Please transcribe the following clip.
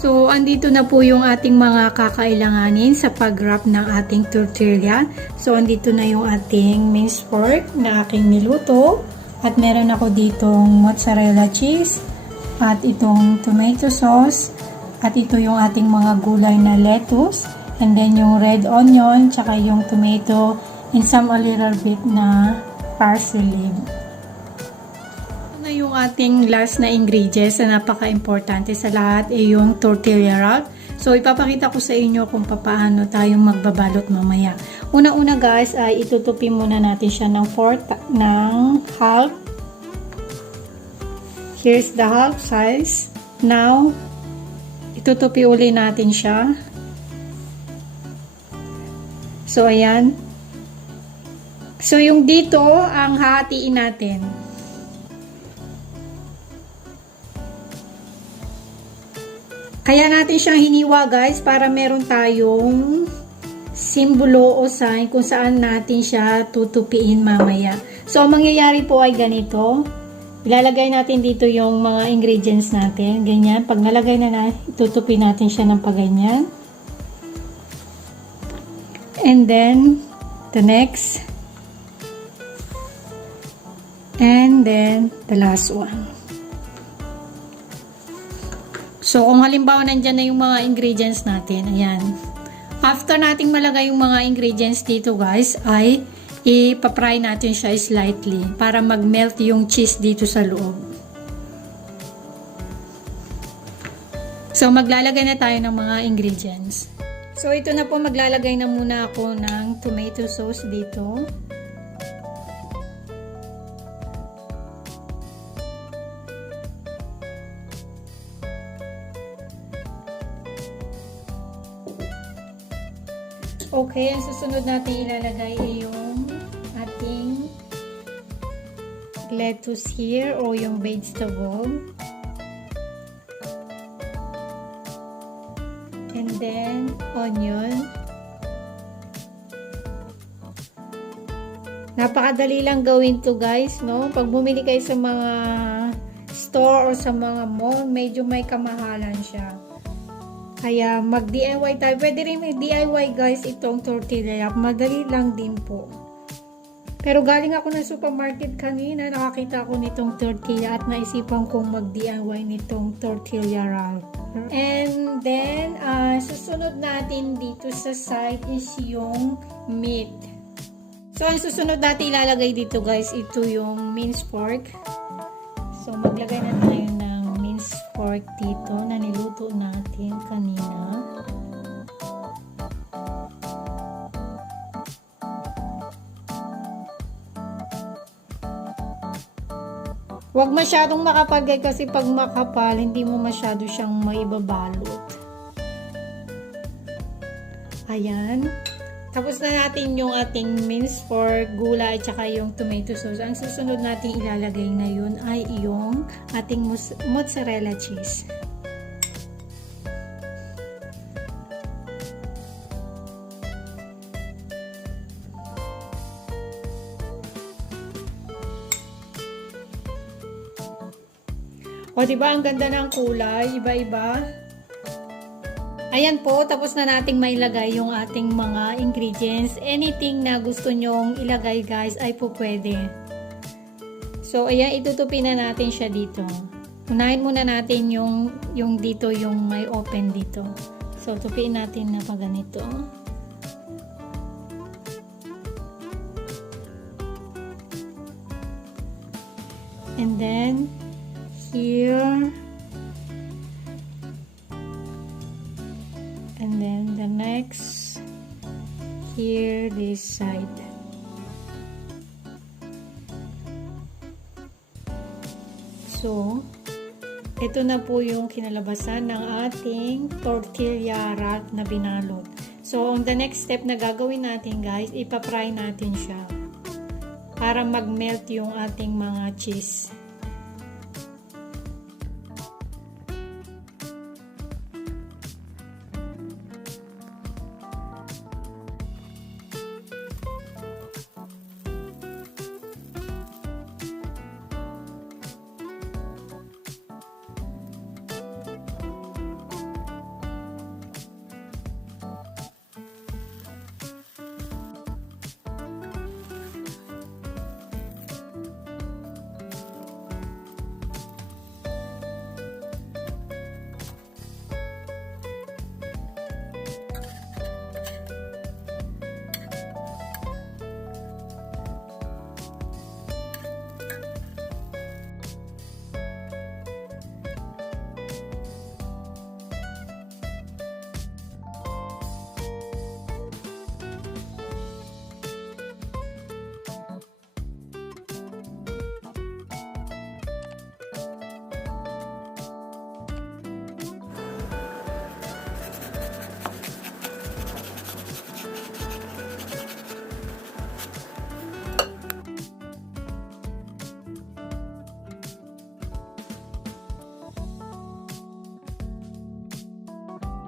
So, andito na po yung ating mga kakailanganin sa pag-wrap ng ating tortilla. So, andito na yung ating minced pork na aking niluto. At meron ako ditong mozzarella cheese. At itong tomato sauce. At ito yung ating mga gulay na lettuce. And then yung red onion, tsaka yung tomato, and some a little bit na parsley. Yung ating last na ingredients na napaka-importante sa lahat ay yung tortilla wrap. So, ipapakita ko sa inyo kung paano tayong magbabalot mamaya. Una-una guys ay itutupi muna natin siya ng half. Here's the half size. Now, itutupi uli natin siya. So, ayan. So, yung dito ang hahatiin natin. Kaya natin siyang hiniwa guys para meron tayong simbolo o sign kung saan natin siya tutupiin mamaya. So, ang mangyayari po ay ganito. Ilalagay natin dito yung mga ingredients natin. Ganyan. Pag nalagay na, itutupi natin siya ng paganyan. And then, the next. And then, the last one. So, kung halimbawa nandyan na yung mga ingredients natin, ayan. After nating malagay yung mga ingredients dito guys, ay ipapry natin siya slightly para mag-melt yung cheese dito sa loob. So, maglalagay na tayo ng mga ingredients. So, ito na po, maglalagay na muna ako ng tomato sauce dito. Okay, ang susunod natin ilalagay ay yung ating lettuce here o yung vegetable. And then, onion. Napakadali lang gawin to guys, no? Pag bumili kayo sa mga store o sa mga mall, medyo may kamahalan siya. Kaya mag-DIY tayo. Pwede rin mag-DIY guys itong tortilla wrap. Madali lang din po. Pero galing ako ng supermarket kanina, nakakita ako nitong tortilla at naisipan kong mag-DIY nitong tortilla wrap. And then, susunod natin dito sa side is yung meat. So, ang susunod natin ilalagay dito guys, ito yung minced pork. So, maglagay na tayo ng minced pork dito na niluto natin kanina. Huwag masyadong makapal guys, kasi pag makapal, hindi mo masyado siyang maibabalot. Ayan. Tapos na natin yung ating minced pork, gulay, at saka yung tomato sauce. Ang susunod natin ilalagay na yun ay yung ating mozzarella cheese. O, diba? Ang ganda ng kulay. Iba-iba. Ayan po, tapos na nating mailagay yung ating mga ingredients. Anything na gusto nyong ilagay guys ay po pwede. So, ayan, itutupin na natin siya dito. Unahin muna natin yung dito, yung may open dito. So, tupin natin na pa ganito. And then, here. And then the next here, this side. So, ito na po yung kinalabasan ng ating tortilla wrap na binalot. So, on the next step na gagawin natin guys, ipapry natin siya para mag-melt yung ating mga cheese.